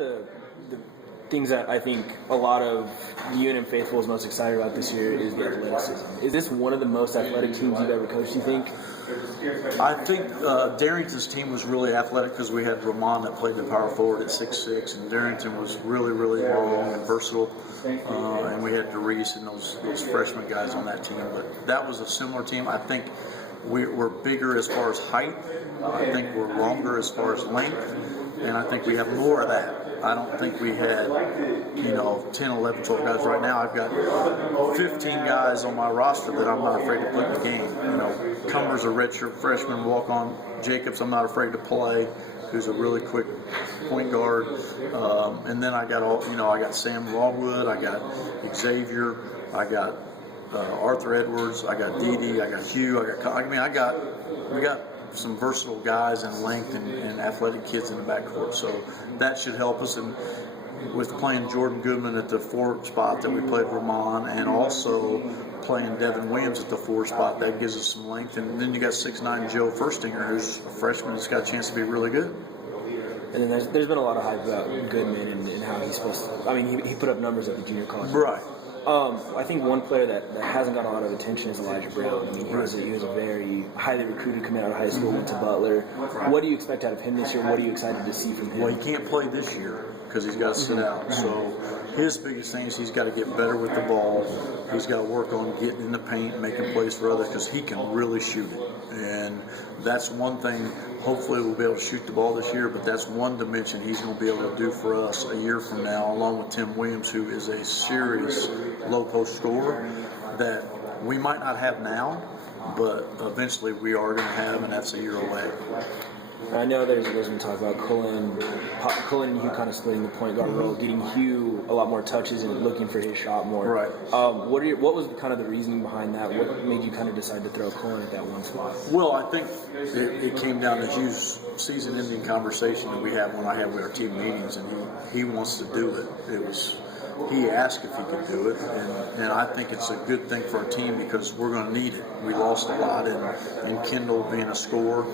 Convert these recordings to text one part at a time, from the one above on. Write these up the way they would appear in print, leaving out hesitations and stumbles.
of the things that I think a lot of the UNM faithful is most excited about this year is the athleticism. Is this one of the most athletic teams you've ever coached, you think? I think Darrington's team was really athletic because we had Ramon that played the power forward at 6'6", and Darrington was really, really long and versatile. And we had DeReese and those freshman guys on that team. But that was a similar team. I think we're bigger as far as height. I think we're longer as far as length. And I think we have more of that. I don't think we had, 10, 11, 12 guys. Right now I've got 15 guys on my roster that I'm not afraid to put in the game. Cumber's a redshirt freshman, walk-on. Jacobs I'm not afraid to play, who's a really quick point guard. And then I got I got Sam Rawwood, I got Xavier, I got Arthur Edwards, I got Dede, I got Hugh, we got some versatile guys in length and athletic kids in the backcourt, so that should help us. And with playing Jordan Goodman at the 4 spot that we played Ramon, and also playing Devin Williams at the 4 spot, that gives us some length. And then you got 6'9" Joe Furstinger, who's a freshman, that's got a chance to be really good. And then there's been a lot of hype about Goodman and how he's supposed to. I mean, he put up numbers at the junior college. Right. I think one player that hasn't got a lot of attention is Elijah Brown. I mean, he was a very highly recruited, coming out of high school, went to Butler. What do you expect out of him this year? What are you excited to see from him? Well, he can't play this year because he's got to sit out. So his biggest thing is he's got to get better with the ball. He's got to work on getting in the paint, making plays for others, because he can really shoot it. And that's one thing. Hopefully we'll be able to shoot the ball this year, but that's one dimension he's going to be able to do for us a year from now, along with Tim Williams, who is a serious low-post scorer that we might not have now, but eventually we are going to have, and that's a year away. I know there's been talk about Cullen and Hugh kind of splitting the point guard role, getting Hugh a lot more touches and looking for his shot more. Right. What was kind of the reasoning behind that? What made you kind of decide to throw Cullen at that one spot? Well, I think it came down to Hugh's season-ending conversation that I had with our team meetings, and he wants to do it. He asked if he could do it, and I think it's a good thing for our team because we're going to need it. We lost a lot in Kendall being a scorer.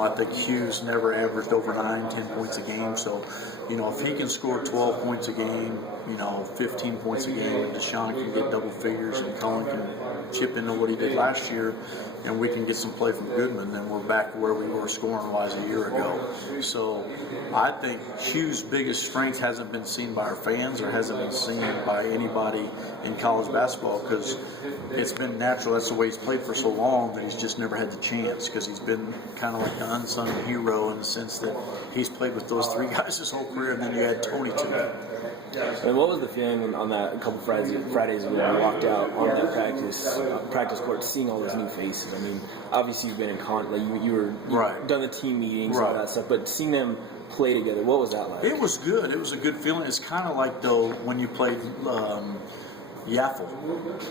I think Hughes never averaged over 10 points a game. So, if he can score 12 points a game, 15 points a game, and Deshaun can get double figures, and Cullen can chip into what he did last year, and we can get some play from Goodman, then we're back where we were scoring-wise a year ago. So I think Hughes' biggest strength hasn't been seen by our fans or hasn't been seen by anybody in college basketball because it's been natural. That's the way he's played for so long that he's just never had the chance because he's been kind of like the unsung hero in the sense that he's played with those 3 guys his whole career, and then you add Tony to it. And what was the feeling on that a couple Fridays when you walked out on that practice court, seeing all those new faces? I mean, obviously you've been in you've done the team meetings and all that stuff, but seeing them play together, what was that like? It was good. It was a good feeling. It's kind of like though when you played Yaffle,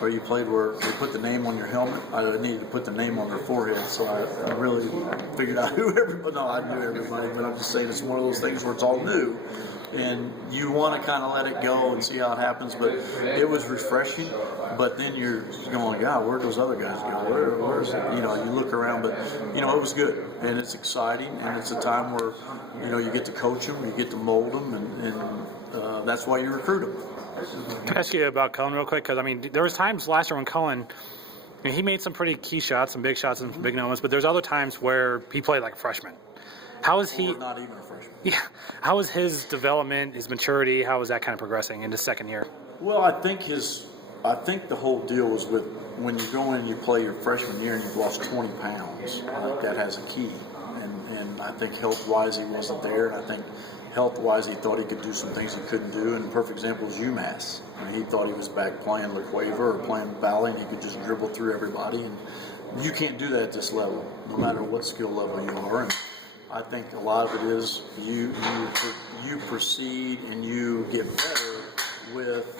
or you played where they put the name on your helmet. I needed to put the name on their forehead, so I really figured out who everybody. No, I knew everybody, but I'm just saying it's one of those things where it's all new. And you want to kind of let it go and see how it happens, but it was refreshing. But then you're going, God, where'd those other guys go? Where's it? You look around, but it was good, and it's exciting, and it's a time where you get to coach them, you get to mold them, and that's why you recruit them. Can I ask you about Cullen real quick? Because there was times last year when Cullen, he made some pretty key shots, some big shots, and some big moments, but there's other times where he played like a freshman. How is he? Not even a freshman. Yeah. How is his development, his maturity? How is that kind of progressing in his second year? Well, I think the whole deal was with when you go in and you play your freshman year and you've lost 20 pounds. I think that has a key, and I think health-wise he wasn't there, and I think health-wise he thought he could do some things he couldn't do. And the perfect example is UMass. He thought he was back playing LaQuaver or playing Valley, and he could just dribble through everybody, and you can't do that at this level, no matter what skill level you are. And I think a lot of it is you proceed and you get better with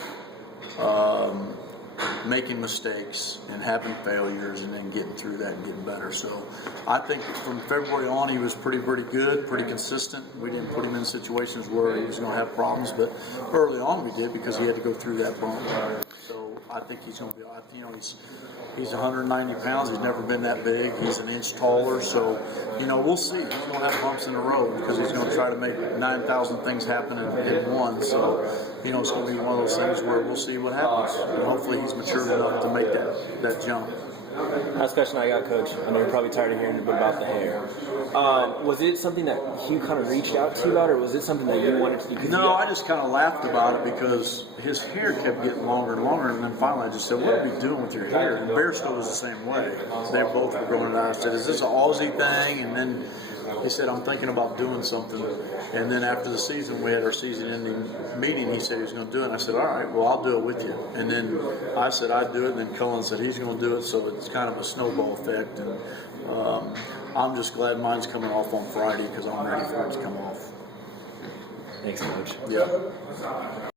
making mistakes and having failures and then getting through that and getting better. So I think from February on he was pretty good, pretty consistent. We didn't put him in situations where he was going to have problems, but early on we did because he had to go through that bump. So I think he's going to be. You know, he's 190 pounds. He's never been that big. He's an inch taller. So, you know, we'll see. He's going to have bumps in the road because he's going to try to make 9,000 things happen in one. So, you know, it's going to be one of those things where we'll see what happens. And hopefully, he's matured enough to make that jump. Last question I got, Coach. I know you're probably tired of hearing a bit about the hair. Was it something that Hugh kind of reached out to you about, or was it something that you wanted to do? No, I just kind of laughed about it because his hair kept getting longer and longer, and then finally I just said, "What are you doing with your hair?" And Bearsco was the same way. They both were growing it out. I said, "Is this an Aussie thing?" And then he said, "I'm thinking about doing something." And then after the season, we had our season-ending meeting. He said he was going to do it. And I said, "All right, well, I'll do it with you." And then I said I'd do it. And then Cullen said he's going to do it. So it's kind of a snowball effect. And I'm just glad mine's coming off on Friday because I'm ready for it to come off. Thanks, Coach. Yeah.